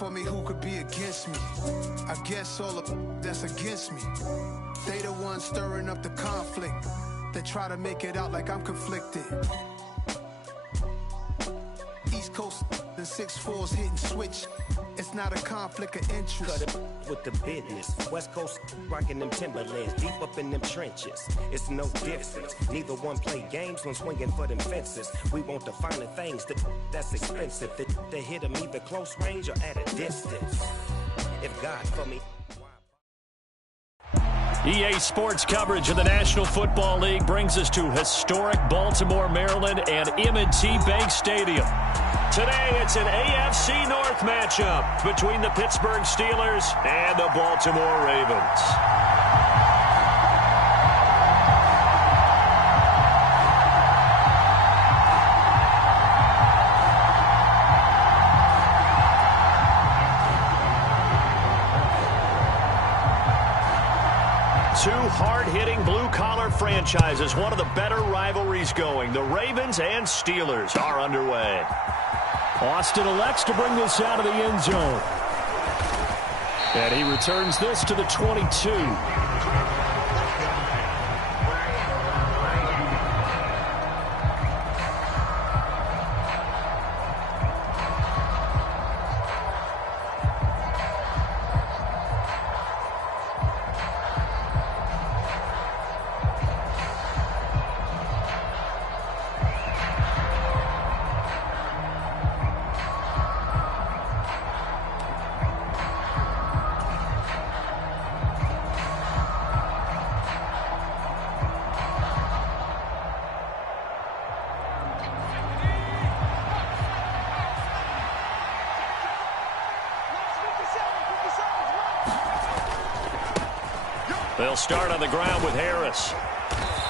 for me, who could be against me? I guess all of that's against me. They the ones stirring up the conflict. They try to make it out like I'm conflicted. East Coast, the 6'4s hitting switch. It's not a conflict of interest. Cut it with the business. West Coast rocking them Timberlands, deep up in them trenches. It's no difference. Neither one play games when swinging for them fences. We want the finer things that's expensive. They hit them either close range or at a distance. If God for me. EA Sports coverage of the National Football League brings us to historic Baltimore, Maryland, and M&T Bank Stadium. Today, it's an AFC North matchup between the Pittsburgh Steelers and the Baltimore Ravens. Two hard-hitting blue-collar franchises, one of the better rivalries going. The Ravens and Steelers are underway. Austin elects to bring this out of the end zone. And he returns this to the 22. They'll start on the ground with Harris.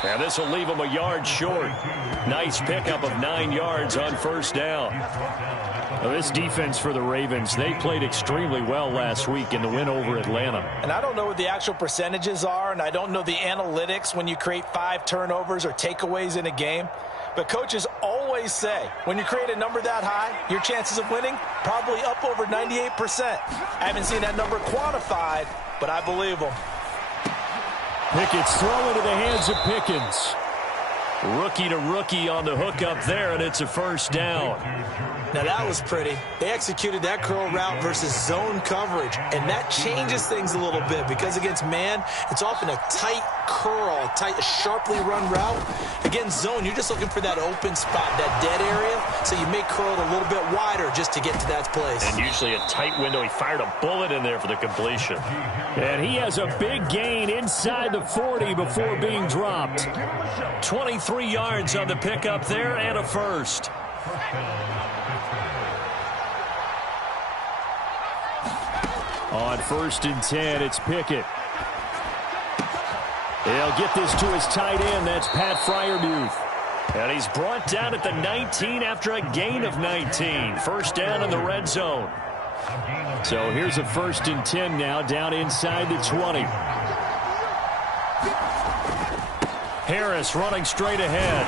And this will leave him a yard short. Nice pickup of 9 yards on first down. Well, this defense for the Ravens, they played extremely well last week in the win over Atlanta. And I don't know what the actual percentages are, and I don't know the analytics when you create 5 turnovers or takeaways in a game. But coaches always say, when you create a number that high, your chances of winning probably up over 98%. I haven't seen that number quantified, but I believe them. Pickett's throw into the hands of Pickens. Rookie to rookie on the hookup there, and it's a first down. Now that was pretty. They executed that curl route versus zone coverage, and that changes things a little bit because against man, it's often a tight curl, tight, sharply run route. Against zone, you're just looking for that open spot, that dead area, so you may curl it a little bit wider just to get to that place. And usually a tight window. He fired a bullet in there for the completion. And he has a big gain inside the 40 before being dropped. 23 yards on the pickup there and a first. On 1st and 10, it's Pickett. He'll get this to his tight end. That's Pat Freiermuth. And he's brought down at the 19 after a gain of 19. First down in the red zone. So here's a 1st and 10 now, down inside the 20. Harris running straight ahead.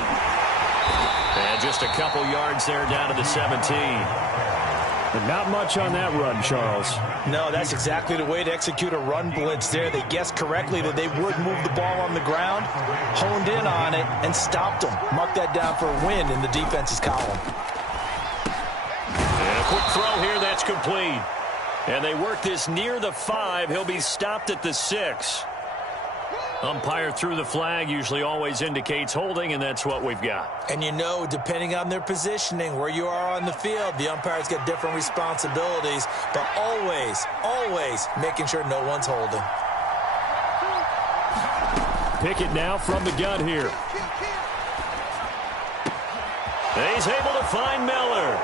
And just a couple yards there down to the 17. But not much on that run, Charles. No, that's exactly the way to execute a run blitz there. They guessed correctly that they would move the ball on the ground, honed in on it, and stopped them. Mark that down for a win in the defense's column. And a quick throw here, that's complete. And they work this near the 5. He'll be stopped at the 6. Umpire threw the flag, usually always indicates holding, and that's what we've got. And you know, depending on their positioning, where you are on the field, the umpires get different responsibilities, but always making sure no one's holding. Pickett now from the gun here. He's able to find Miller.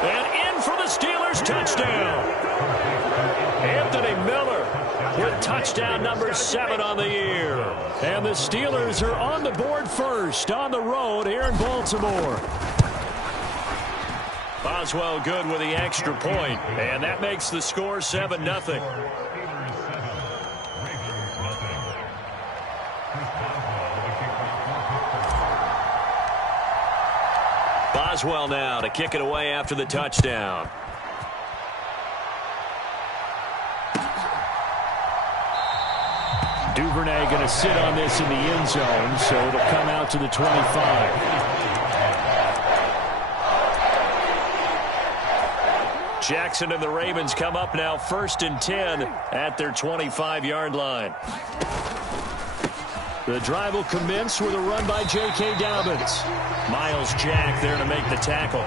And in for the Steelers touchdown. Anthony Miller with touchdown number 7 on the year. And the Steelers are on the board first on the road here in Baltimore. Boswell good with the extra point, and that makes the score 7-0. Boswell now to kick it away after the touchdown. Duvernay going to sit on this in the end zone, so it'll come out to the 25. Jackson and the Ravens come up now 1st and 10 at their 25-yard line. The drive will commence with a run by J.K. Dobbins. Miles Jack there to make the tackle.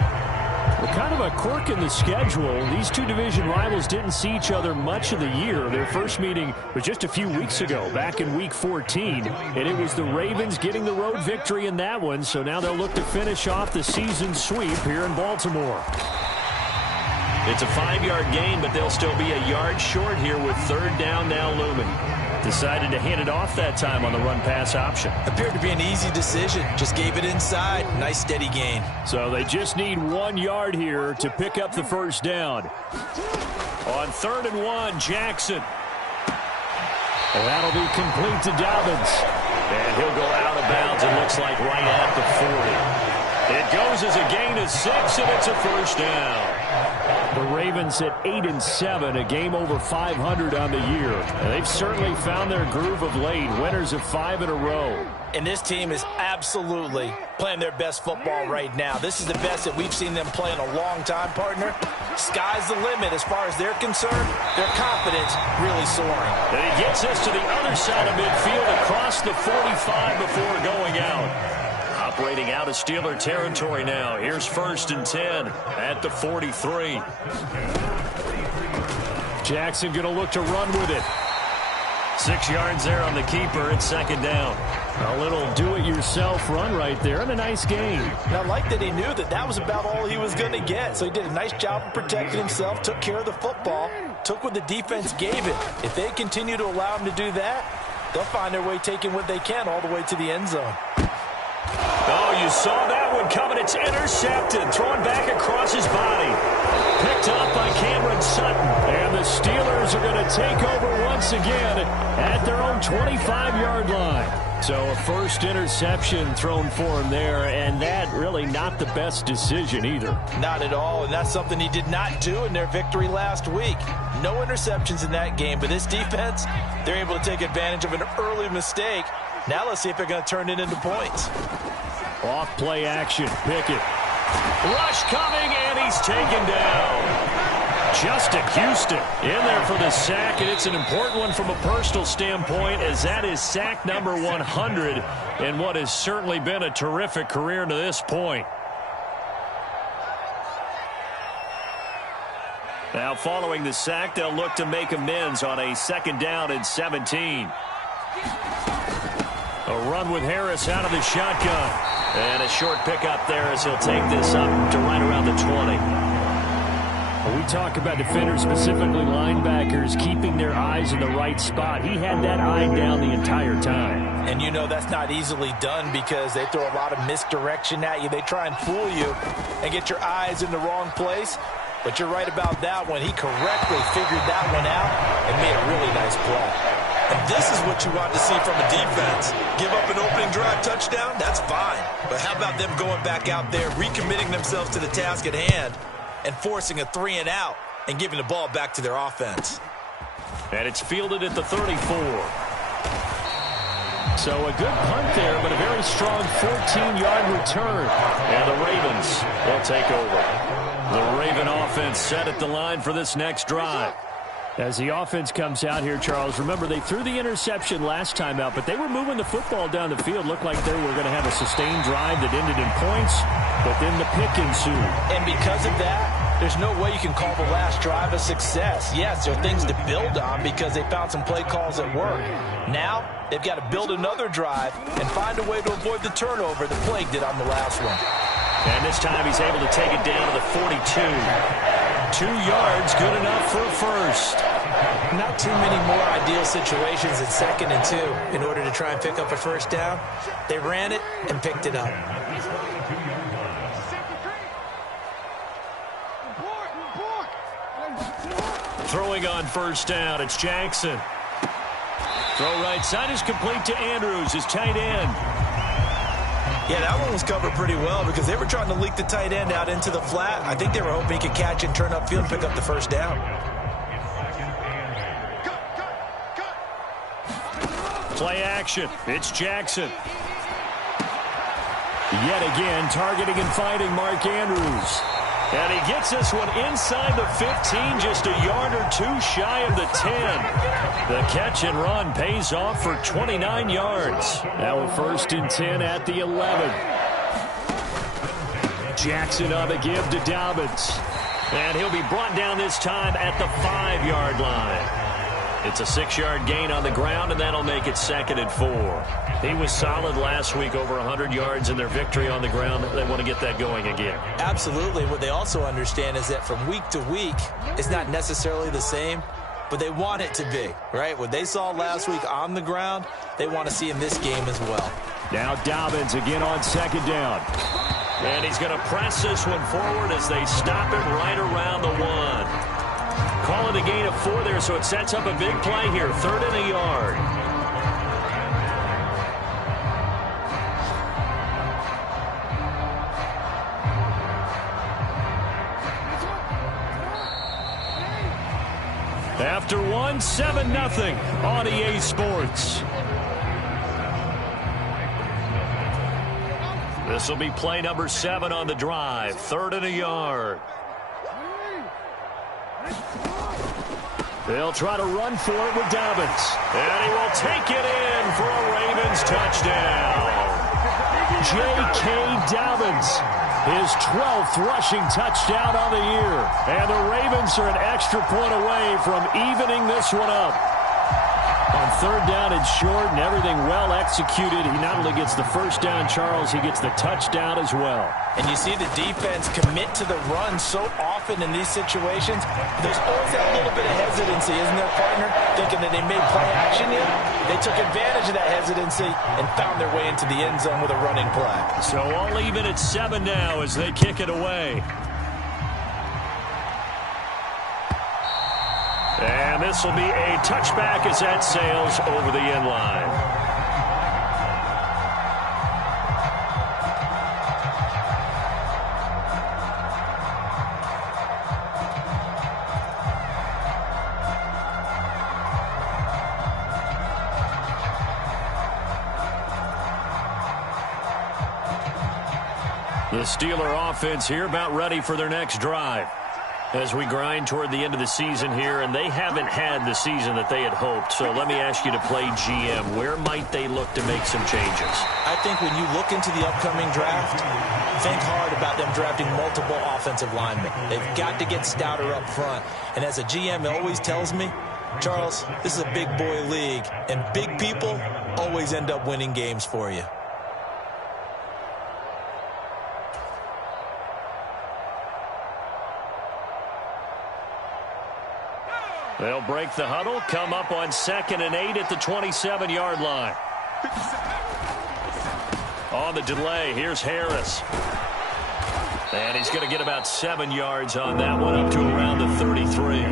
Well, kind of a quirk in the schedule. These two division rivals didn't see each other much of the year. Their first meeting was just a few weeks ago, back in Week 14. And it was the Ravens getting the road victory in that one. So now they'll look to finish off the season sweep here in Baltimore. It's a 5-yard gain, but they'll still be a yard short here with 3rd down now looming. Decided to hand it off that time on the run-pass option. Appeared to be an easy decision. Just gave it inside. Nice steady gain. So they just need 1 yard here to pick up the 1st down. On 3rd and 1, Jackson. And that'll be complete to Dobbins. And he'll go out of bounds, it looks like right at the 40. It goes as a gain of 6, and it's a 1st down. The Ravens at 8-7, a game over 500 on the year. And they've certainly found their groove of late, winners of 5 in a row. And this team is absolutely playing their best football right now. This is the best that we've seen them play in a long time, partner. Sky's the limit as far as they're concerned. Their confidence really soaring. And he gets us to the other side of midfield across the 45 before going out. Operating out of Steeler territory now. Here's 1st and 10 at the 43. Jackson going to look to run with it. 6 yards there on the keeper. It's 2nd down. A little do-it-yourself run right there and a nice gain. And I like that he knew that that was about all he was going to get. So he did a nice job of protecting himself, took care of the football, took what the defense gave him. If they continue to allow him to do that, they'll find their way taking what they can all the way to the end zone. Oh, you saw that one coming. It's intercepted. Thrown back across his body. Picked up by Cameron Sutton. And the Steelers are going to take over once again at their own 25-yard line. So a first interception thrown for him there, and that really not the best decision either. Not at all, and that's something he did not do in their victory last week. No interceptions in that game, but this defense, they're able to take advantage of an early mistake. Now let's see if they're going to turn it into points. Off play action. Pickett. Rush coming, and he's taken down. Justin Houston in there for the sack, and it's an important one from a personal standpoint, as that is sack number 100 in what has certainly been a terrific career to this point. Now following the sack, they'll look to make amends on a 2nd down and 17. A run with Harris out of the shotgun. And a short pickup there as he'll take this up to right around the 20. We talk about defenders, specifically linebackers, keeping their eyes in the right spot. He had that eye down the entire time. And you know that's not easily done because they throw a lot of misdirection at you. They try and fool you and get your eyes in the wrong place. But you're right about that one. He correctly figured that one out and made a really nice play. And this is what you want to see from a defense. Give up an opening drive touchdown, that's fine. But how about them going back out there, recommitting themselves to the task at hand, and forcing a 3-and-out and giving the ball back to their offense. And it's fielded at the 34. So a good punt there, but a very strong 14-yard return. And the Ravens will take over. The Raven offense set at the line for this next drive. As the offense comes out here, Charles, remember they threw the interception last time out, but they were moving the football down the field. Looked like they were going to have a sustained drive that ended in points, but then the pick ensued. And because of that, there's no way you can call the last drive a success. Yes, there are things to build on because they found some play calls that work. Now, they've got to build another drive and find a way to avoid the turnover that plagued it on the last one. And this time he's able to take it down to the 42. 2 yards, good enough for a first. Not too many more ideal situations in 2nd and 2 in order to try and pick up a first down. They ran it and picked it up. Throwing on first down, it's Jackson. Throw right side is complete to Andrews, his tight end. Yeah, that one was covered pretty well because they were trying to leak the tight end out into the flat. I think they were hoping he could catch and turn upfield and pick up the first down. Play action. It's Jackson. Yet again, targeting and finding Mark Andrews. And he gets this one inside the 15, just a yard or two shy of the 10. The catch and run pays off for 29 yards. Now a 1st and 10 at the 11. Jackson on the give to Dobbins. And he'll be brought down this time at the 5-yard line. It's a 6-yard gain on the ground, and that'll make it 2nd and 4. He was solid last week, over 100 yards in their victory on the ground. They want to get that going again. Absolutely. What they also understand is that from week to week, it's not necessarily the same, but they want it to be, right? What they saw last week on the ground, they want to see in this game as well. Now Dobbins again on 2nd down. And he's going to press this one forward as they stop it right around the 1. Call it a gain of 4 there, so it sets up a big play here. 3rd and a yard. After 1, 7-0 on EA Sports. This will be play number 7 on the drive. 3rd and a yard. They'll try to run for it with Dobbins. And he will take it in for a Ravens touchdown. J.K. Dobbins, his 12th rushing touchdown on the year. And the Ravens are an extra point away from evening this one up. On 3rd down and short and everything well executed, he not only gets the 1st down, Charles, he gets the touchdown as well. And you see the defense commit to the run so often in these situations. There's always that little bit of hesitancy, isn't there, partner? Thinking that they may play action yet. They took advantage of that hesitancy and found their way into the end zone with a running play. So all even at 7 now as they kick it away. And this will be a touchback as that sails over the end line. The Steeler offense here about ready for their next drive. As we grind toward the end of the season here, and they haven't had the season that they had hoped. So let me ask you to play GM. Where might they look to make some changes? I think when you look into the upcoming draft, think hard about them drafting multiple offensive linemen. They've got to get stouter up front. And as a GM always tells me, Charles, this is a big boy league, and big people always end up winning games for you. They'll break the huddle, come up on 2nd and 8 at the 27-yard line. On the delay, here's Harris. And he's going to get about 7 yards on that one, up to around the 33.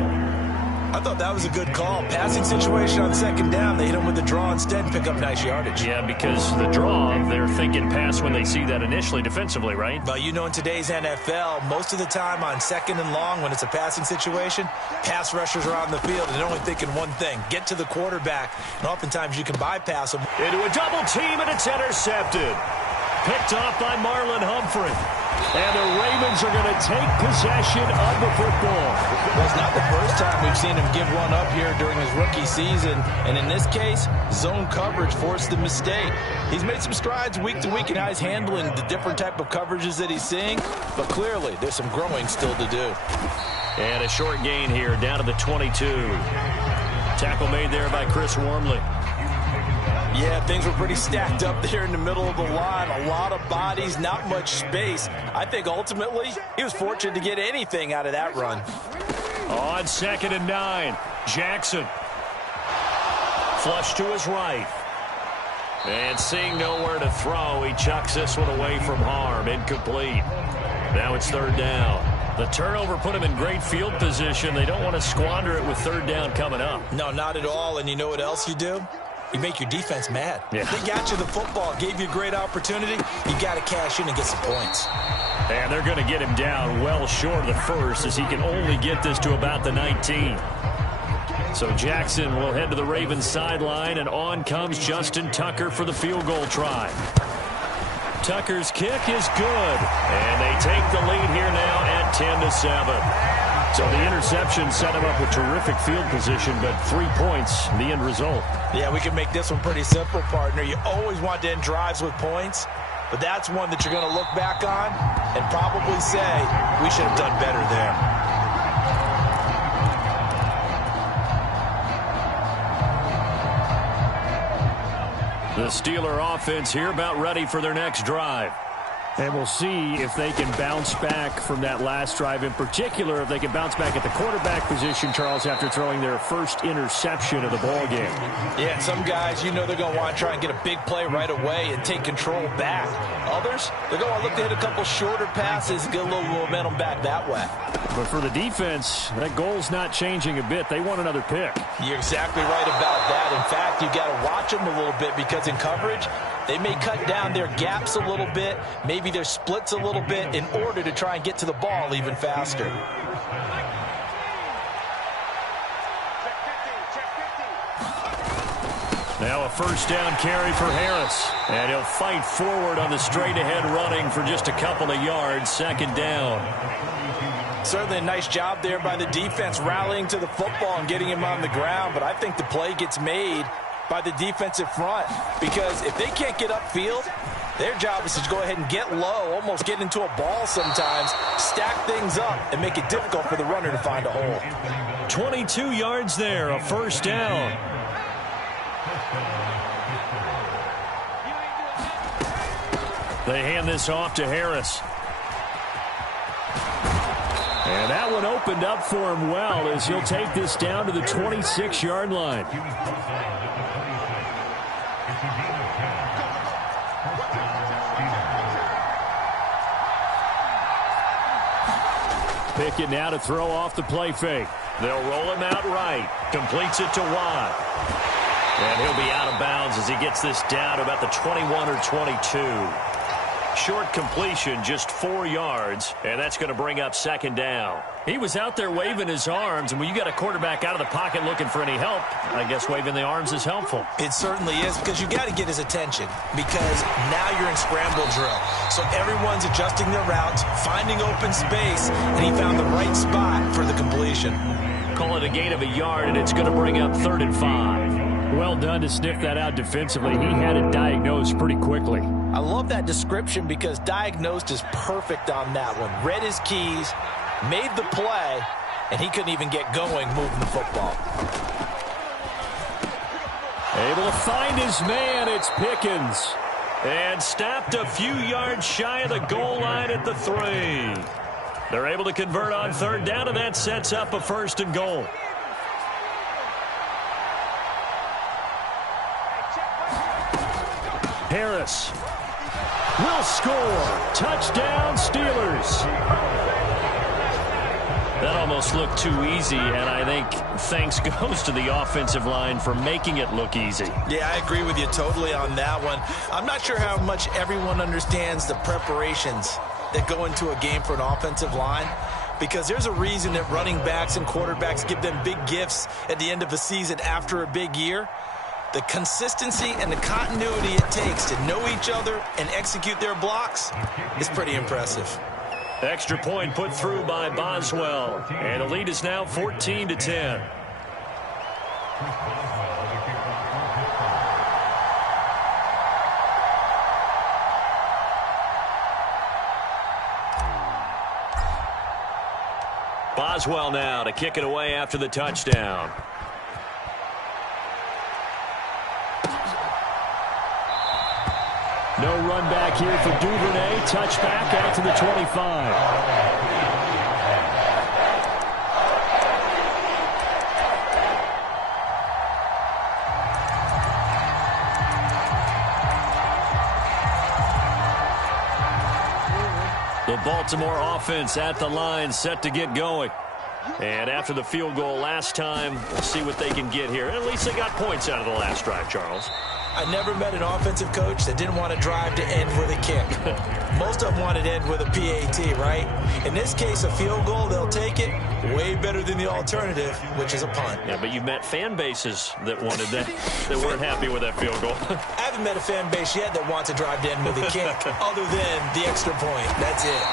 I thought that was a good call. Passing situation on 2nd down. They hit him with the draw instead and pick up nice yardage. Yeah, because the draw, they're thinking pass when they see that initially defensively, right? But you know, in today's NFL, most of the time on 2nd and long, when it's a passing situation, pass rushers are on the field and they're only thinking one thing, get to the quarterback. And oftentimes you can bypass them. Into a double team, and it's intercepted. Picked off by Marlon Humphrey. And the Ravens are going to take possession of the football. Well, it's not the first time we've seen him give one up here during his rookie season. And in this case, zone coverage forced the mistake. He's made some strides week to week in how he's handling the different type of coverages that he's seeing. But clearly, there's some growing still to do. And a short gain here, down to the 22. Tackle made there by Chris Wormley. Yeah, things were pretty stacked up there in the middle of the line. A lot of bodies, not much space. I think ultimately he was fortunate to get anything out of that run. On 2nd and 9, Jackson. Flush to his right. And seeing nowhere to throw, he chucks this one away from harm. Incomplete. Now it's 3rd down. The turnover put him in great field position. They don't want to squander it with 3rd down coming up. No, not at all. And you know what else you do? You make your defense mad. Yeah. They got you the football, gave you a great opportunity. You got to cash in and get some points. And they're going to get him down well short of the 1st, as he can only get this to about the 19. So Jackson will head to the Ravens sideline, and on comes Justin Tucker for the field goal try. Tucker's kick is good, and they take the lead here now at 10-7. So the interception set him up with terrific field position, but 3 points, the end result. Yeah, we can make this one pretty simple, partner. You always want to end drives with points, but that's one that you're going to look back on and probably say, we should have done better there. The Steeler offense here about ready for their next drive. And we'll see if they can bounce back from that last drive. In particular, if they can bounce back at the quarterback position, Charles, after throwing their first interception of the ball game. Yeah, some guys, you know they're going to want to try and get a big play right away and take control back. Others, they're going to look to hit a couple shorter passes, get a little momentum back that way. But for the defense, that goal's not changing a bit. They want another pick. You're exactly right about that. In fact, you've got to watch them a little bit because in coverage, they may cut down their gaps a little bit, maybe their splits a little bit in order to try and get to the ball even faster. Now a first down carry for Harris. And he'll fight forward on the straight-ahead running for just a couple of yards. Second down. Certainly a nice job there by the defense rallying to the football and getting him on the ground. But I think the play gets made by the defensive front, because if they can't get upfield, their job is to go ahead and get low, almost get into a ball sometimes, stack things up, and make it difficult for the runner to find a hole. 22 yards there, a first down. They hand this off to Harris. And that one opened up for him well as he'll take this down to the 26-yard line. Pickett now to throw off the play fake. They'll roll him out right. Completes it to Watt. And he'll be out of bounds as he gets this down to about the 21 or 22. Short completion, just 4 yards, and that's going to bring up second down. He was out there waving his arms, and when you got a quarterback out of the pocket looking for any help, I guess waving the arms is helpful. It certainly is, because you got to get his attention, because now you're in scramble drill. So everyone's adjusting their routes, finding open space, and he found the right spot for the completion. Call it a gain of a yard, and it's going to bring up 3rd and 5. Well done to sniff that out defensively. He had it diagnosed pretty quickly. I love that description because diagnosed is perfect on that one. Read his keys, made the play, and he couldn't even get going moving the football. Able to find his man. It's Pickens. And stopped a few yards shy of the goal line at the 3. They're able to convert on 3rd down, and that sets up a 1st and goal. Harris will score. Touchdown, Steelers. That almost looked too easy, and I think thanks goes to the offensive line for making it look easy. Yeah, I agree with you totally on that one. I'm not sure how much everyone understands the preparations that go into a game for an offensive line, because there's a reason that running backs and quarterbacks give them big gifts at the end of a season after a big year. The consistency and the continuity it takes to know each other and execute their blocks is pretty impressive. Extra point put through by Boswell. And the lead is now 14-10. Boswell now to kick it away after the touchdown. No run back here for Duvernay. Touchback out to the 25. The Baltimore offense at the line, set to get going. And after the field goal last time, we'll see what they can get here. At least they got points out of the last drive, Charles. I never met an offensive coach that didn't want to drive to end with a kick. Most of them wanted to end with a PAT, right? In this case, a field goal, they'll take it. Way better than the alternative, which is a punt. Yeah, but you've met fan bases that wanted that, that weren't happy with that field goal. I haven't met a fan base yet that wants to drive to end with a kick, other than the extra point. That's it.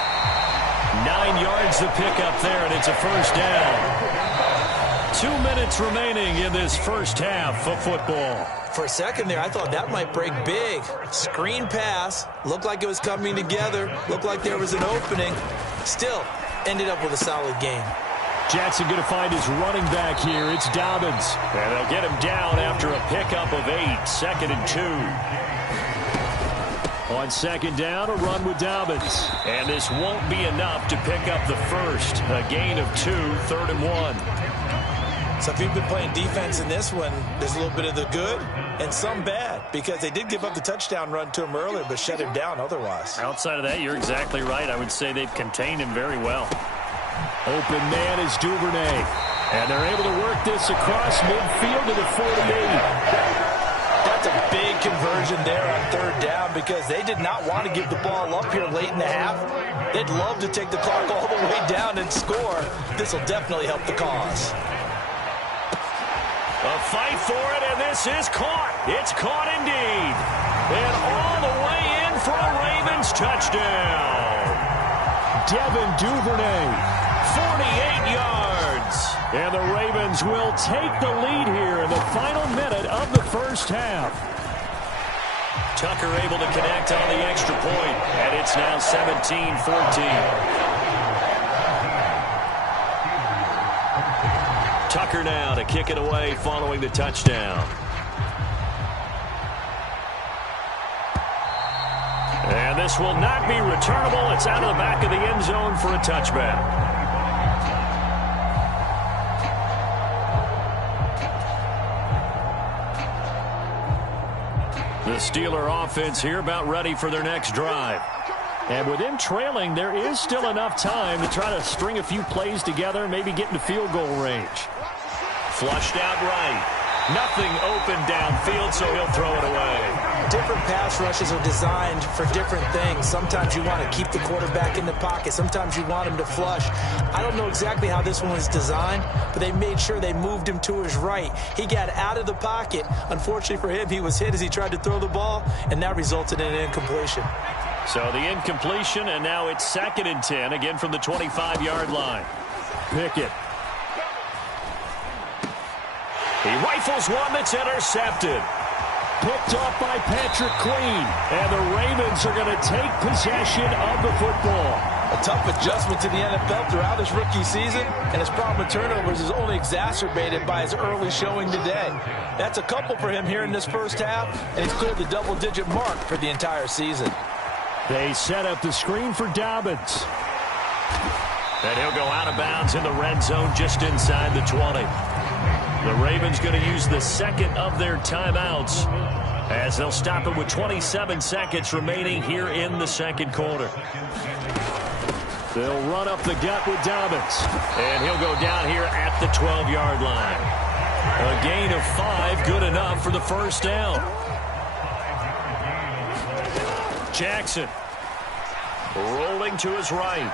9 yards to pick up there, and it's a first down. 2 minutes remaining in this first half of football. For a second there, I thought that might break big. Screen pass. Looked like it was coming together. Looked like there was an opening. Still, ended up with a solid game. Jackson going to find his running back here. It's Dobbins. And they'll get him down after a pickup of 8. 2nd and 2. On second down, a run with Dobbins. And this won't be enough to pick up the first. A gain of 2, 3rd and 1. So if you've been playing defense in this one, there's a little bit of the good and some bad, because they did give up the touchdown run to him earlier but shut him down otherwise. Outside of that, you're exactly right. I would say they've contained him very well. Open man is Duvernay. And they're able to work this across midfield to the 48. That's a big conversion there on 3rd down, because they did not want to give the ball up here late in the half. They'd love to take the clock all the way down and score. This will definitely help the cause. A fight for it, and this is caught. It's caught indeed. And all the way in for a Ravens touchdown. Devin Duvernay, 48 yards. And the Ravens will take the lead here in the final minute of the first half. Tucker able to connect on the extra point, and it's now 17-14. Tucker now to kick it away following the touchdown. And this will not be returnable. It's out of the back of the end zone for a touchback. The Steeler offense here about ready for their next drive. And with them trailing, there is still enough time to try to string a few plays together, maybe get into field goal range. Flushed out right. Nothing open downfield, so he'll throw it away. Different pass rushes are designed for different things. Sometimes you want to keep the quarterback in the pocket. Sometimes you want him to flush. I don't know exactly how this one was designed, but they made sure they moved him to his right. He got out of the pocket. Unfortunately for him, he was hit as he tried to throw the ball, and that resulted in an incompletion. So the incompletion, and now it's 2nd and 10, again from the 25-yard line. Pickett. He rifles one that's intercepted. Picked off by Patrick Queen. And the Ravens are going to take possession of the football. A tough adjustment to the NFL throughout his rookie season, and his problem with turnovers is only exacerbated by his early showing today. That's a couple for him here in this first half, and he's cleared the double-digit mark for the entire season. They set up the screen for Dobbins. And he'll go out of bounds in the red zone just inside the 20. The Ravens going to use the second of their timeouts as they'll stop it with 27 seconds remaining here in the second quarter. They'll run up the gut with Dobbins. And he'll go down here at the 12-yard line. A gain of 5, good enough for the first down. Jackson rolling to his right.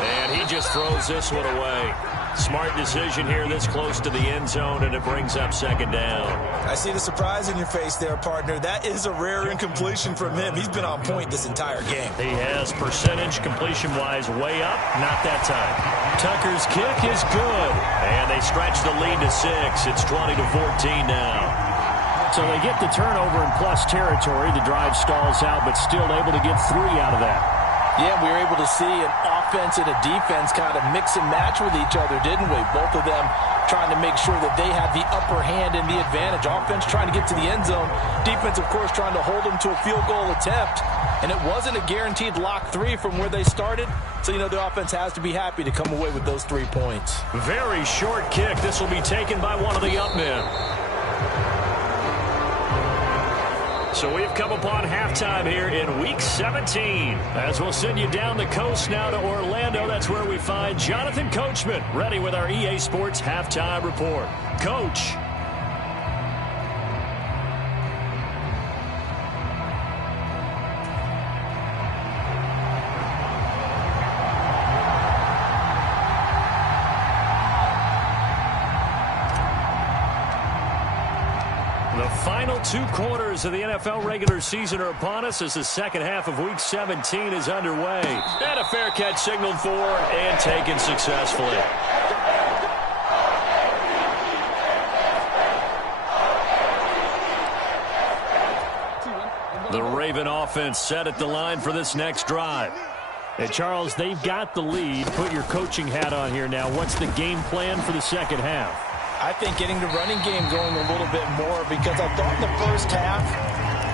And he just throws this one away. Smart decision here this close to the end zone, and it brings up 2nd down. I see the surprise in your face there, partner. That is a rare incompletion from him. He's been on point this entire game. He has percentage completion-wise way up. Not that time. Tucker's kick is good. And they stretch the lead to 6. It's 20-14 now. So they get the turnover in plus territory. The drive stalls out, but still able to get 3 out of that. Yeah, we were able to see an offense and a defense kind of mix and match with each other, didn't we? Both of them trying to make sure that they had the upper hand and the advantage. Offense trying to get to the end zone. Defense, of course, trying to hold them to a field goal attempt. And it wasn't a guaranteed lock 3 from where they started. So, you know, the offense has to be happy to come away with those 3 points. Very short kick. This will be taken by one of the up men. So we've come upon halftime here in Week 17. As we'll send you down the coast now to Orlando, that's where we find Jonathan Coachman ready with our EA Sports Halftime Report. Coach. The final 2 quarters of the NFL regular season are upon us as the second half of Week 17 is underway. And a fair catch signaled for and taken successfully. The Raven offense set at the line for this next drive. Hey, Charles, they've got the lead. Put your coaching hat on here now. What's the game plan for the second half? I think getting the running game going a little bit more, because I thought in the first half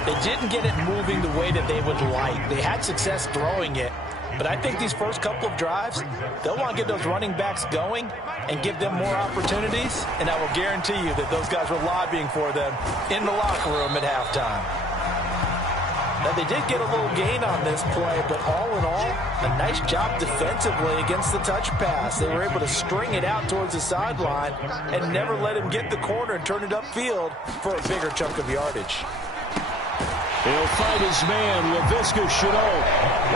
they didn't get it moving the way that they would like. They had success throwing it, but I think these first couple of drives, they'll want to get those running backs going and give them more opportunities, and I will guarantee you that those guys were lobbying for them in the locker room at halftime. Now, they did get a little gain on this play, but all in all, a nice job defensively against the touch pass. They were able to string it out towards the sideline and never let him get the corner and turn it upfield for a bigger chunk of yardage. He'll find his man, LaVisca Chenault,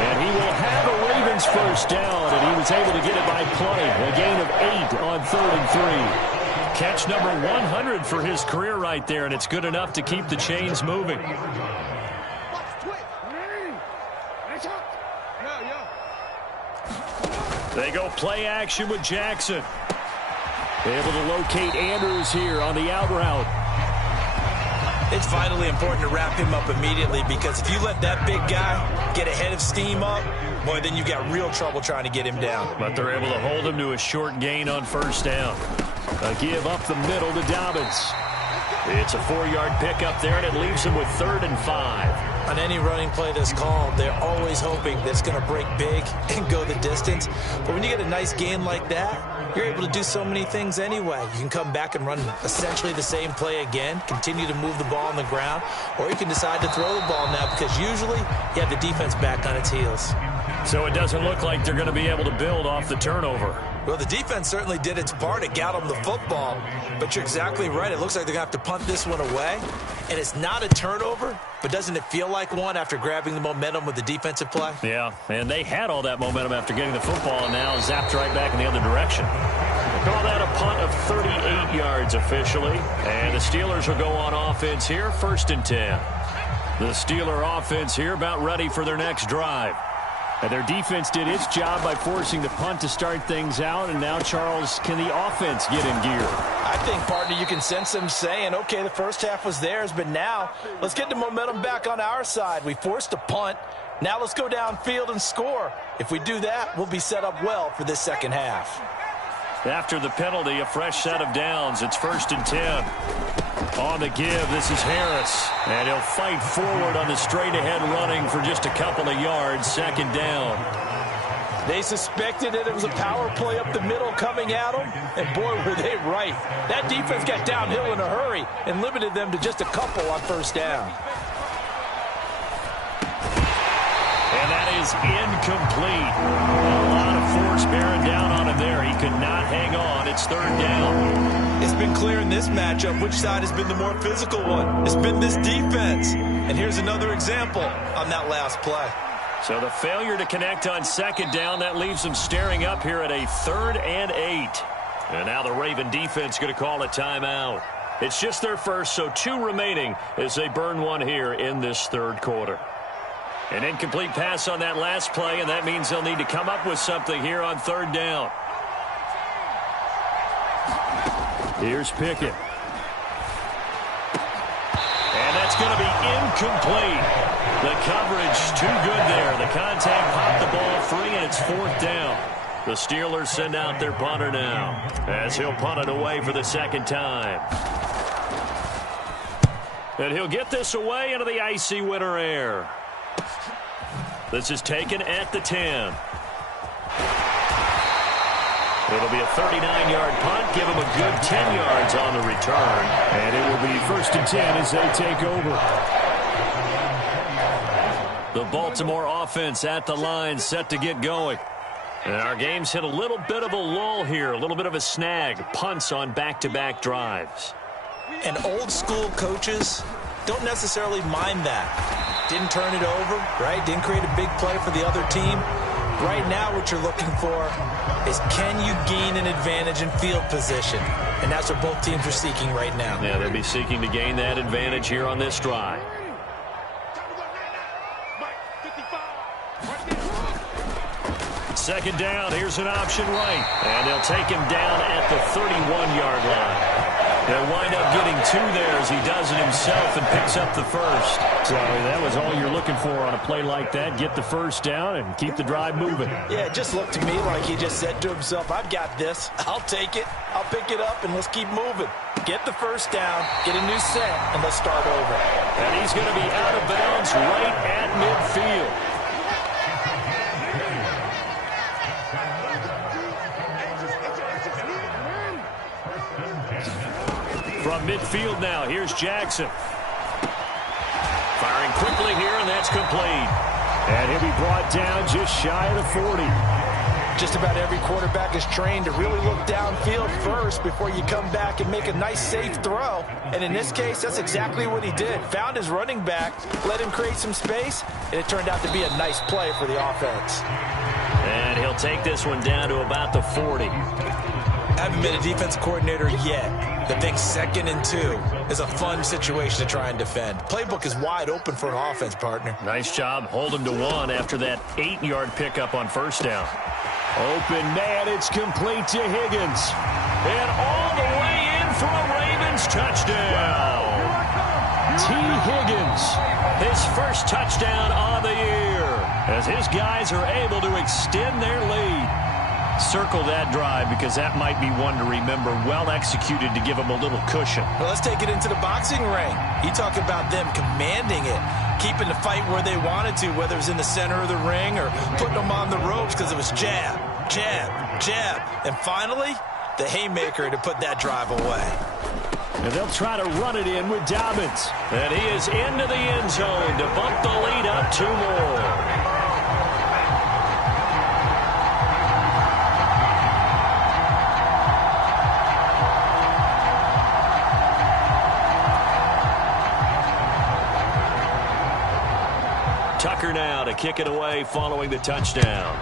and he will have a Ravens first down, and he was able to get it by plenty. A gain of 8 on 3rd and 3. Catch number 100 for his career right there, and it's good enough to keep the chains moving. They go play action with Jackson. Able to locate Andrews here on the out route. It's vitally important to wrap him up immediately, because if you let that big guy get a head of steam up, boy, then you've got real trouble trying to get him down. But they're able to hold him to a short gain on first down. A give up the middle to Dobbins. It's a 4-yard pickup there, and it leaves him with 3rd and 5. On any running play that's called, they're always hoping that it's going to break big and go the distance. But when you get a nice gain like that, you're able to do so many things anyway. You can come back and run essentially the same play again, continue to move the ball on the ground, or you can decide to throw the ball now, because usually you have the defense back on its heels. So it doesn't look like they're going to be able to build off the turnover. Well, the defense certainly did its part to get them the football, but you're exactly right. It looks like they're going to have to punt this one away, and it's not a turnover, but doesn't it feel like one after grabbing the momentum with the defensive play? Yeah, and they had all that momentum after getting the football, and now zapped right back in the other direction. We'll call that a punt of 38 yards officially, and the Steelers will go on offense here, 1st and 10. The Steeler offense here about ready for their next drive. And their defense did its job by forcing the punt to start things out. And now, Charles, can the offense get in gear? I think, partner, you can sense them saying, okay, the first half was theirs, but now let's get the momentum back on our side. We forced a punt. Now let's go downfield and score. If we do that, we'll be set up well for this second half. After the penalty, a fresh set of downs. It's 1st and 10. On the give, this is Harris. And he'll fight forward on the straight-ahead running for just a couple of yards. 2nd down. They suspected that it was a power play up the middle coming at them, and boy, were they right. That defense got downhill in a hurry and limited them to just a couple on 1st down. And that is incomplete. A lot of force bearing down on him there. He could not hang on. It's 3rd down. It's been clear in this matchup which side has been the more physical one. It's been this defense. And here's another example on that last play. So the failure to connect on 2nd down, that leaves them staring up here at a 3rd and 8. And now the Raven defense going to call a timeout. It's just their first, so 2 remaining as they burn one here in this 3rd quarter. An incomplete pass on that last play, and that means they'll need to come up with something here on 3rd down. Here's Pickett. And that's going to be incomplete. The coverage too good there. The contact popped the ball free, and it's 4th down. The Steelers send out their punter now, as he'll punt it away for the 2nd time. And he'll get this away into the icy winter air. This is taken at the 10. It'll be a 39-yard punt. Give him a good 10 yards on the return. And it will be 1st and 10 as they take over. The Baltimore offense at the line, set to get going. And our game's hit a little bit of a lull here, a little bit of a snag. Punts on back-to-back drives. And old-school coaches don't necessarily mind that. Didn't turn it over, right? Didn't create a big play for the other team. Right now what you're looking for is can you gain an advantage in field position? And that's what both teams are seeking right now. Yeah, they'll be seeking to gain that advantage here on this drive. Second down, here's an option right. And they'll take him down at the 31-yard line. They'll wind up getting 2 there as he does it himself and picks up the first. So that was all you're looking for on a play like that. Get the first down and keep the drive moving. Yeah, it just looked to me like he just said to himself, I've got this. I'll take it. I'll pick it up, and let's keep moving. Get the first down, get a new set, and let's start over. And he's going to be out of bounds right at midfield. From midfield now, here's Jackson. Firing quickly here, and that's complete. And he'll be brought down just shy of the 40. Just about every quarterback is trained to really look downfield first before you come back and make a nice, safe throw. And in this case, that's exactly what he did. Found his running back, let him create some space, and it turned out to be a nice play for the offense. And he'll take this one down to about the 40. I haven't been a defense coordinator yet that thinks 2nd and 2 is a fun situation to try and defend. Playbook is wide open for an offense, partner. Nice job. Hold him to 1 after that 8-yard pickup on first down. Open man, it's complete to Higgins. And all the way in for a Ravens touchdown. T. Higgins, his first touchdown on the year, as his guys are able to extend their lead. Circle that drive because that might be one to remember. Well executed to give them a little cushion. Well, let's take it into the boxing ring. You talk about them commanding it, keeping the fight where they wanted to, whether it was in the center of the ring or putting them on the ropes because it was jab, jab, jab. And finally, the haymaker to put that drive away. And they'll try to run it in with Dobbins. And he is into the end zone to bump the lead up 2 more. Tucker now to kick it away following the touchdown.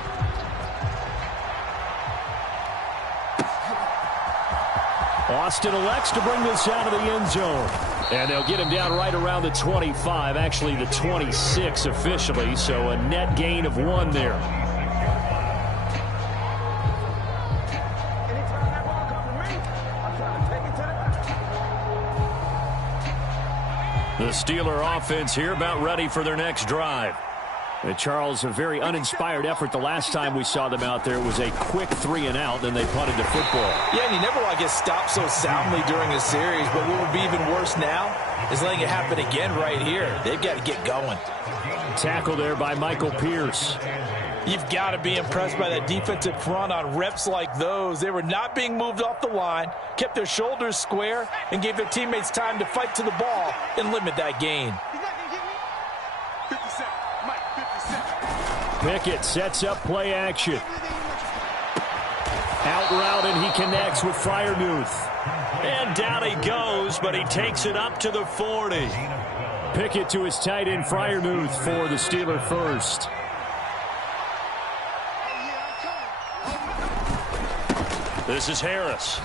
Austin elects to bring this out of the end zone. And they'll get him down right around the 25, actually the 26 officially, so a net gain of 1 there. The Steeler offense here about ready for their next drive. And Charles, a very uninspired effort the last time we saw them out there. It was a quick 3 and out, then they punted the football. Yeah, and you never want to get stopped so soundly during a series, but what would be even worse now is letting it happen again right here. They've got to get going. Tackle there by Michael Pierce. You've got to be impressed by that defensive front on reps like those. They were not being moved off the line, kept their shoulders square, and gave their teammates time to fight to the ball and limit that gain. Pickett sets up play action. Out route, and he connects with Freiermuth. And down he goes, but he takes it up to the 40. Pickett to his tight end, Freiermuth, for the Steeler first. This is Harris.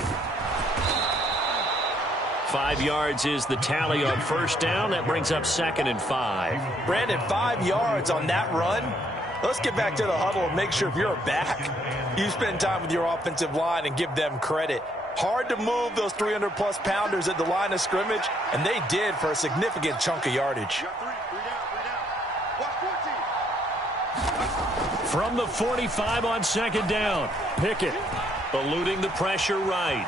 5 yards is the tally on first down. That brings up 2nd and 5. Brandon, 5 yards on that run. Let's get back to the huddle and make sure if you're a back, you spend time with your offensive line and give them credit. Hard to move those 300-plus pounders at the line of scrimmage, and they did for a significant chunk of yardage. From the 45 on 2nd down, Pickett eluding the pressure right.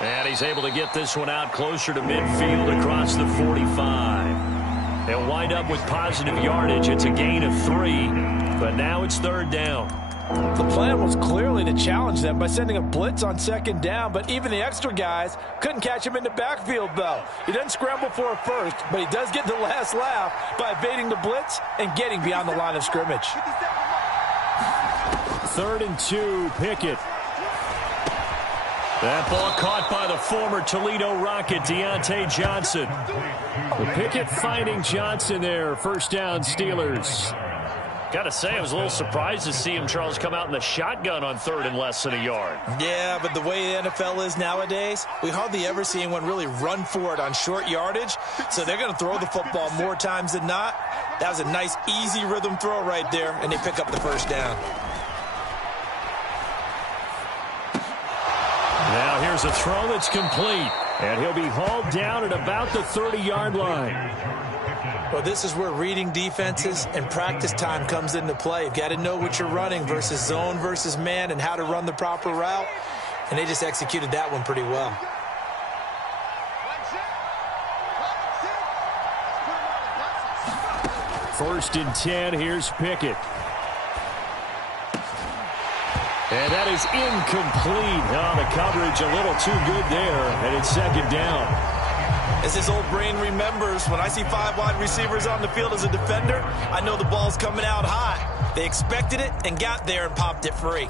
And he's able to get this one out closer to midfield across the 45. They'll wind up with positive yardage. It's a gain of 3, but now it's 3rd down. The plan was clearly to challenge them by sending a blitz on 2nd down, but even the extra guys couldn't catch him in the backfield, though. He doesn't scramble for a first, but he does get the last laugh by evading the blitz and getting beyond the line of scrimmage. 3rd and 2, Pickett. That ball caught by the former Toledo Rocket, Deontay Johnson. Pickett finding Johnson there. First down, Steelers. Got to say, I was a little surprised to see him, Charles, come out in the shotgun on 3rd and less than a yard. Yeah, but the way the NFL is nowadays, we hardly ever see anyone really run for it on short yardage. So they're going to throw the football more times than not. That was a nice, easy rhythm throw right there, and they pick up the first down. Now here's a throw that's complete, and he'll be hauled down at about the 30-yard line. Well, this is where reading defenses and practice time comes into play. You've got to know what you're running versus zone versus man and how to run the proper route. And they just executed that one pretty well. First and 10, here's Pickett. And that is incomplete. Oh, the coverage a little too good there, and it's 2nd down. As his old brain remembers, when I see 5 wide receivers on the field as a defender, I know the ball's coming out hot. They expected it and got there and popped it free.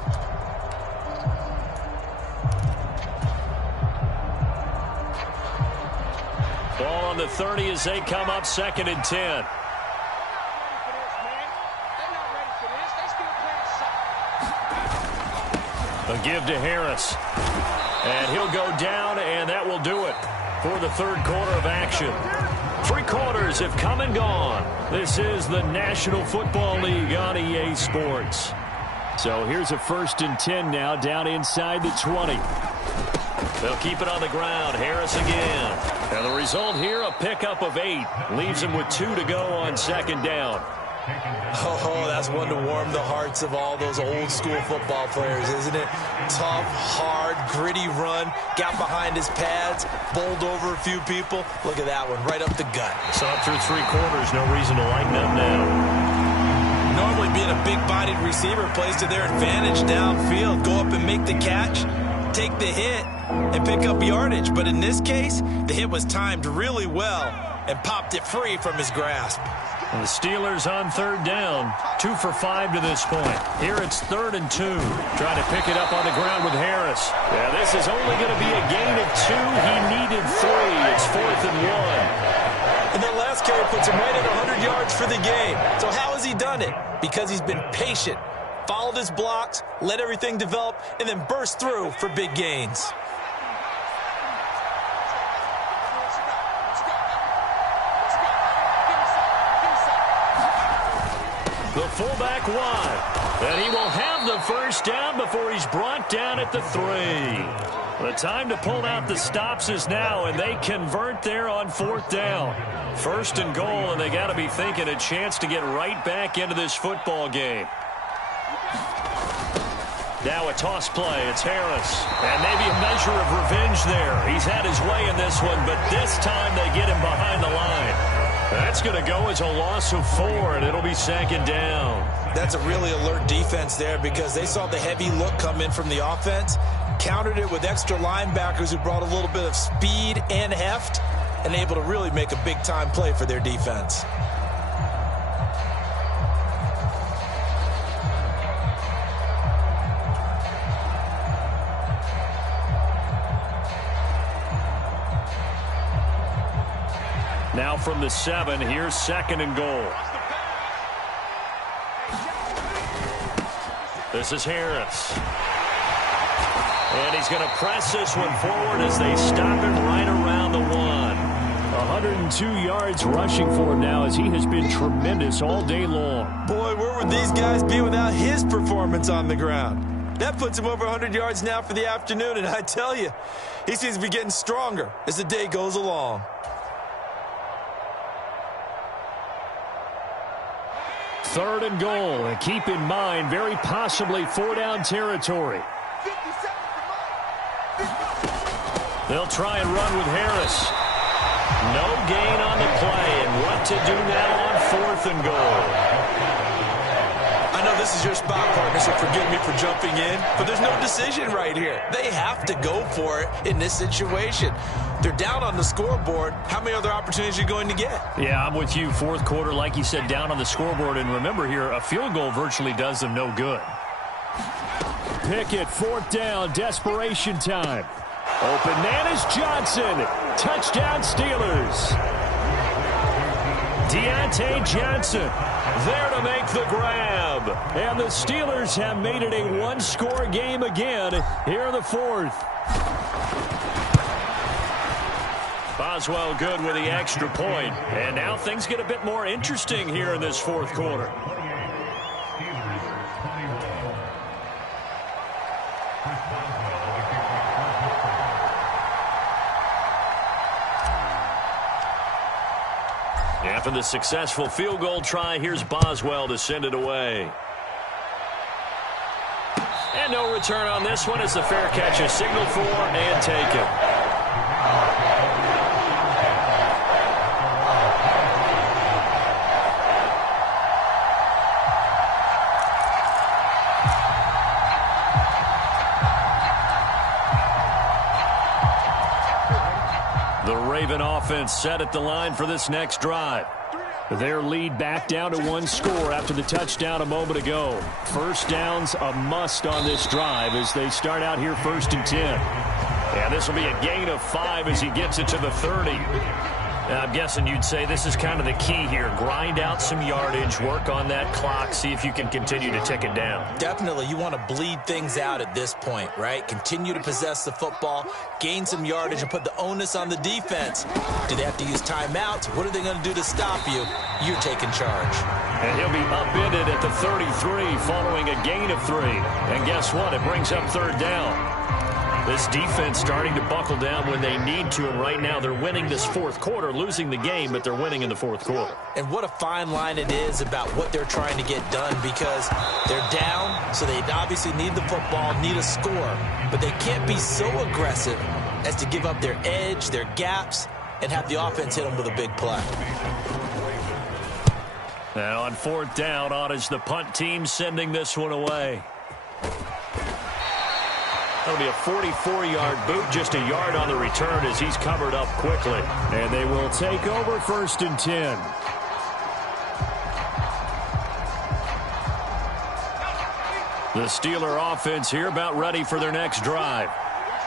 Ball on the 30 as they come up 2nd and 10. A give to Harris. And he'll go down, and that will do it for the 3rd quarter of action. 3 quarters have come and gone. This is the National Football League on EA Sports. So here's a 1st and 10 now, down inside the 20. They'll keep it on the ground. Harris again. And the result here, a pickup of 8. Leaves him with 2 to go on 2nd down. Oh, that's one to warm the hearts of all those old school football players, isn't it? Tough, hard, gritty run, got behind his pads, bowled over a few people. Look at that one, right up the gut. So up through 3 quarters, no reason to lighten up now. Normally being a big-bodied receiver plays to their advantage downfield. Go up and make the catch, take the hit, and pick up yardage. But in this case, the hit was timed really well and popped it free from his grasp. And the Steelers on 3rd down, 2 for 5 to this point. Here it's 3rd and 2. Trying to pick it up on the ground with Harris. Yeah, this is only going to be a gain of 2. He needed 3. It's 4th and 1. And that last carry puts him right at 100 yards for the game. So how has he done it? Because he's been patient, followed his blocks, let everything develop, and then burst through for big gains. The fullback wide. And he will have the first down before he's brought down at the 3. The time to pull out the stops is now, and they convert there on 4th down. 1st and goal, and they got to be thinking a chance to get right back into this football game. Now a toss play. It's Harris. And maybe a measure of revenge there. He's had his way in this one, but this time they get him behind the line. That's going to go as a loss of 4, and it'll be 2nd down. That's a really alert defense there because they saw the heavy look come in from the offense, countered it with extra linebackers who brought a little bit of speed and heft, and able to really make a big-time play for their defense. Now from the 7, here's 2nd and goal. This is Harris. And he's going to press this one forward as they stop him right around the 1. 102 yards rushing for him now as he has been tremendous all day long. Boy, where would these guys be without his performance on the ground? That puts him over 100 yards now for the afternoon, and I tell you, he seems to be getting stronger as the day goes along. 3rd and goal, and keep in mind, very possibly 4-down territory. They'll try and run with Harris. No gain on the play, and what to do now on 4th and goal. I know this is your spot, partner, so forgive me for jumping in, but there's no decision right here. They have to go for it in this situation. They're down on the scoreboard. How many other opportunities are you going to get? Yeah, I'm with you. 4th quarter, like you said, down on the scoreboard. And remember here, a field goal virtually does them no good. Pickett, 4th down, desperation time. Open man is Johnson. Touchdown Steelers. Deontay Johnson there to make the grab. And the Steelers have made it a one-score game again here in the fourth. Boswell good with the extra point. And now things get a bit more interesting here in this fourth quarter. After the successful field goal try, here's Boswell to send it away. And no return on this one as the fair catch is signaled for and taken. The Raven offense set at the line for this next drive. Their lead back down to one score after the touchdown a moment ago. First down's a must on this drive as they start out here 1st and 10. And this will be a gain of 5 as he gets it to the 30. Now, I'm guessing you'd say this is kind of the key here. Grind out some yardage, work on that clock, see if you can continue to tick it down. Definitely. You want to bleed things out at this point, right? Continue to possess the football, gain some yardage, and put the onus on the defense. Do they have to use timeouts? What are they going to do to stop you? You're taking charge. And he'll be upended at the 33 following a gain of 3. And guess what? It brings up 3rd down. This defense starting to buckle down when they need to, and right now they're winning this fourth quarter, losing the game, but they're winning in the fourth quarter. And what a fine line it is about what they're trying to get done, because they're down, so they obviously need the football, need a score, but they can't be so aggressive as to give up their edge, their gaps, and have the offense hit them with a big play. Now on 4th down, on is the punt team sending this one away. That'll be a 44-yard boot, just a yard on the return as he's covered up quickly. And they will take over 1st and 10. The Steeler offense here about ready for their next drive.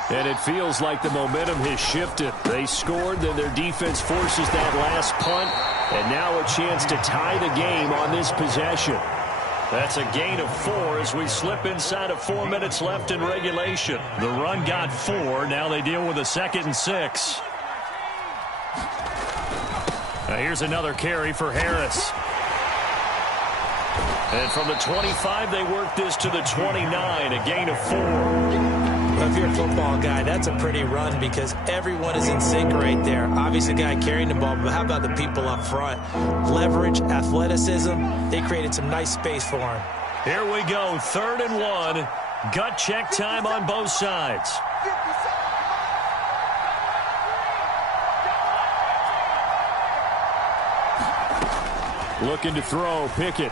And it feels like the momentum has shifted. They scored, then their defense forces that last punt. And now a chance to tie the game on this possession. That's a gain of 4 as we slip inside of 4 minutes left in regulation. The run got 4. Now they deal with a 2nd and 6. Now here's another carry for Harris. And from the 25, they work this to the 29, a gain of 4. Well, if you're a football guy, that's a pretty run because everyone is in sync right there. Obviously, the guy carrying the ball, but how about the people up front? Leverage, athleticism, they created some nice space for him. Here we go, 3rd and 1. Gut check time on both sides. Looking to throw, Pickett.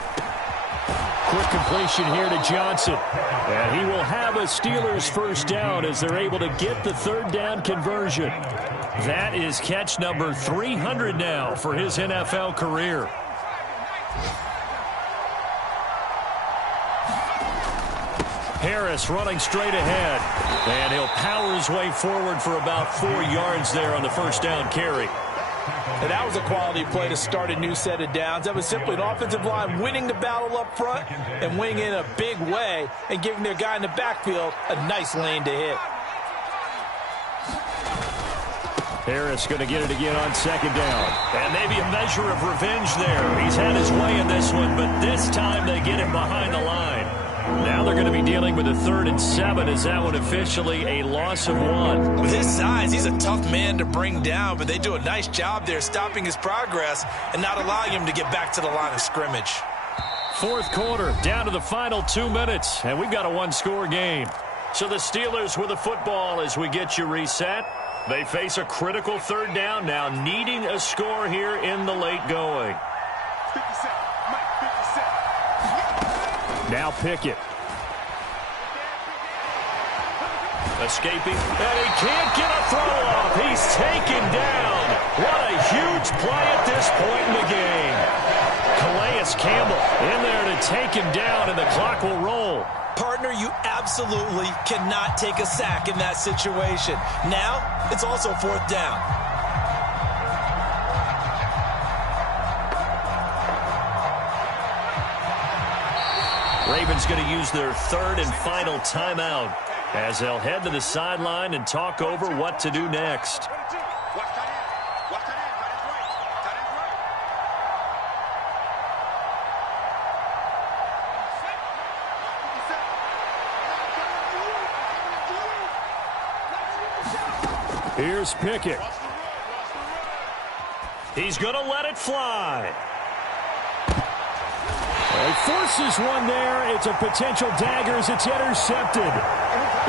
Quick completion here to Johnson. And he will have a Steelers first down as they're able to get the 3rd down conversion. That is catch number 300 now for his NFL career. Harris running straight ahead. And he'll power his way forward for about 4 yards there on the first down carry. And that was a quality play to start a new set of downs. That was simply an offensive line winning the battle up front and winning in a big way and giving their guy in the backfield a nice lane to hit. Harris going to get it again on 2nd down. And maybe a measure of revenge there. He's had his way in this one, but this time they get him behind the line. Now they're going to be dealing with a 3rd and 7. Is that one officially a loss of 1? With his size, he's a tough man to bring down, but they do a nice job there stopping his progress and not allowing him to get back to the line of scrimmage. 4th quarter, down to the final 2 minutes, and we've got a one-score game. So the Steelers with the football as we get you reset. They face a critical 3rd down now, needing a score here in the late going. Now Pickett. Escaping, and he can't get a throw off. He's taken down. What a huge play at this point in the game. Calais Campbell in there to take him down, and the clock will roll. Partner, you absolutely cannot take a sack in that situation. Now, it's also 4th down. Ravens going to use their third and final timeout as they'll head to the sideline and talk over what to do next. Here's Pickett. He's going to let it fly. He forces one there. It's a potential dagger as it's intercepted.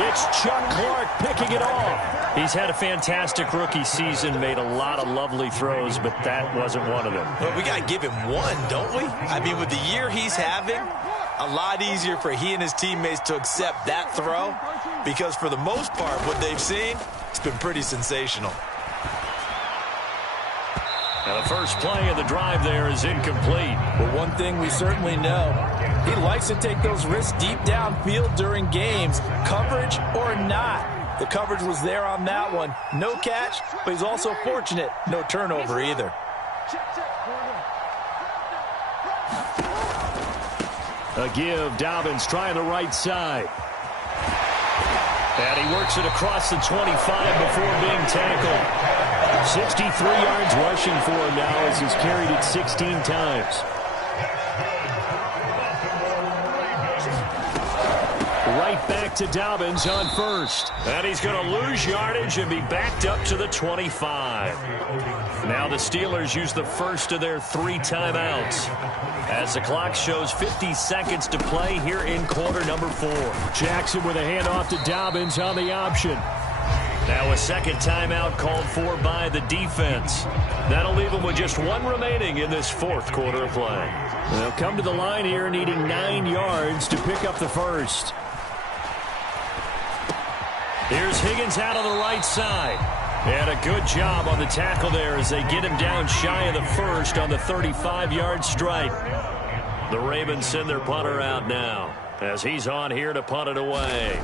It's Chuck Clark picking it off. He's had a fantastic rookie season, made a lot of lovely throws, but that wasn't one of them. Well, we got to give him one, don't we? I mean, with the year he's having, a lot easier for he and his teammates to accept that throw because for the most part, what they've seen, it's been pretty sensational. Now the first play of the drive there is incomplete. But one thing we certainly know, he likes to take those risks deep downfield during games, coverage or not. The coverage was there on that one. No catch, but he's also fortunate. No turnover either. A give. Dobbins trying the right side. And he works it across the 25 before being tackled. 63 yards rushing for him now as he's carried it 16 times. Right back to Dobbins on first. And he's going to lose yardage and be backed up to the 25. Now the Steelers use the first of their 3 timeouts as the clock shows 50 seconds to play here in quarter number 4. Jackson with a handoff to Dobbins on the option. Now a second timeout called for by the defense. That'll leave them with just 1 remaining in this 4th quarter of play. They'll come to the line here needing 9 yards to pick up the first. Here's Higgins out on the right side. And a good job on the tackle there as they get him down shy of the first on the 35-yard stripe. The Ravens send their punter out now as he's on here to punt it away.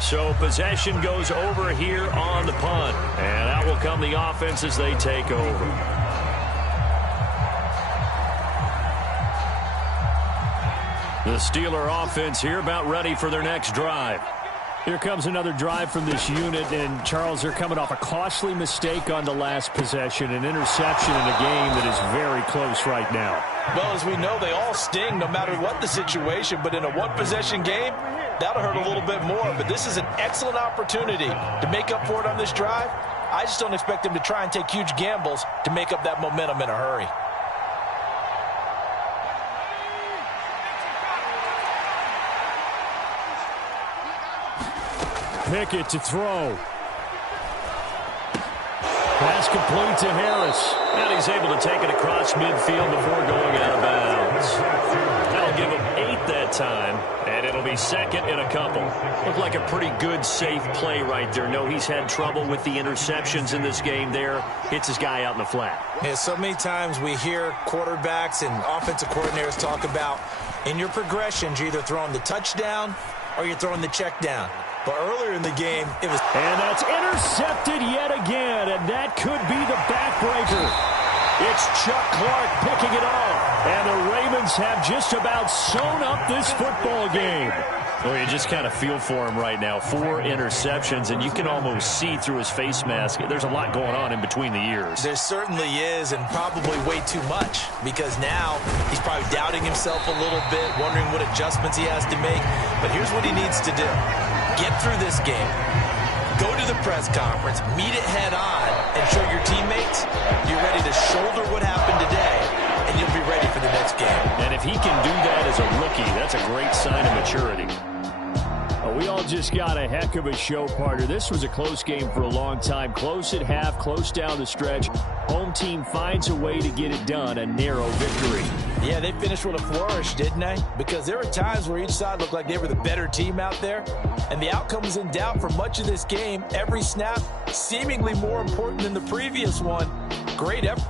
So possession goes over here on the punt. And out will come the offense as they take over. The Steeler offense here about ready for their next drive. Here comes another drive from this unit, and Charles, they're coming off a costly mistake on the last possession, an interception in a game that is very close right now. Well, as we know, they all sting no matter what the situation, but in a one-possession game, that'll hurt a little bit more. But this is an excellent opportunity to make up for it on this drive. I just don't expect them to try and take huge gambles to make up that momentum in a hurry. Pickett to throw. Pass complete to Harris. And he's able to take it across midfield before going out of bounds. That'll give him 8 that time, and it'll be second in a couple. Looked like a pretty good, safe play right there. No, he's had trouble with the interceptions in this game there. Hits his guy out in the flat. Yeah, so many times we hear quarterbacks and offensive coordinators talk about in your progressions, you're either throwing the touchdown or you're throwing the check down. But earlier in the game, it was... And that's intercepted yet again, and that could be the backbreaker. It's Chuck Clark picking it off, and the Ravens have just about sewn up this football game. Well, you just kind of feel for him right now. 4 interceptions, and you can almost see through his face mask. There's a lot going on in between the ears. There certainly is, and probably way too much, because now he's probably doubting himself a little bit, wondering what adjustments he has to make. But here's what he needs to do. Get through this game. Go to the press conference, meet it head on, and show your teammates you're ready to shoulder what happened today, and you'll be ready for the next game. And if he can do that as a rookie, that's a great sign of maturity. We all just got a heck of a show, partner. This was a close game for a long time. Close at half, close down the stretch. Home team finds a way to get it done, a narrow victory. Yeah, they finished with a flourish, didn't they? Because there were times where each side looked like they were the better team out there, and the outcome was in doubt for much of this game. Every snap seemingly more important than the previous one. Great effort.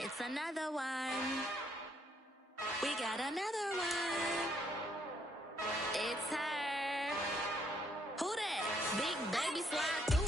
It's another one. We got another one. It's her. Big baby slide through.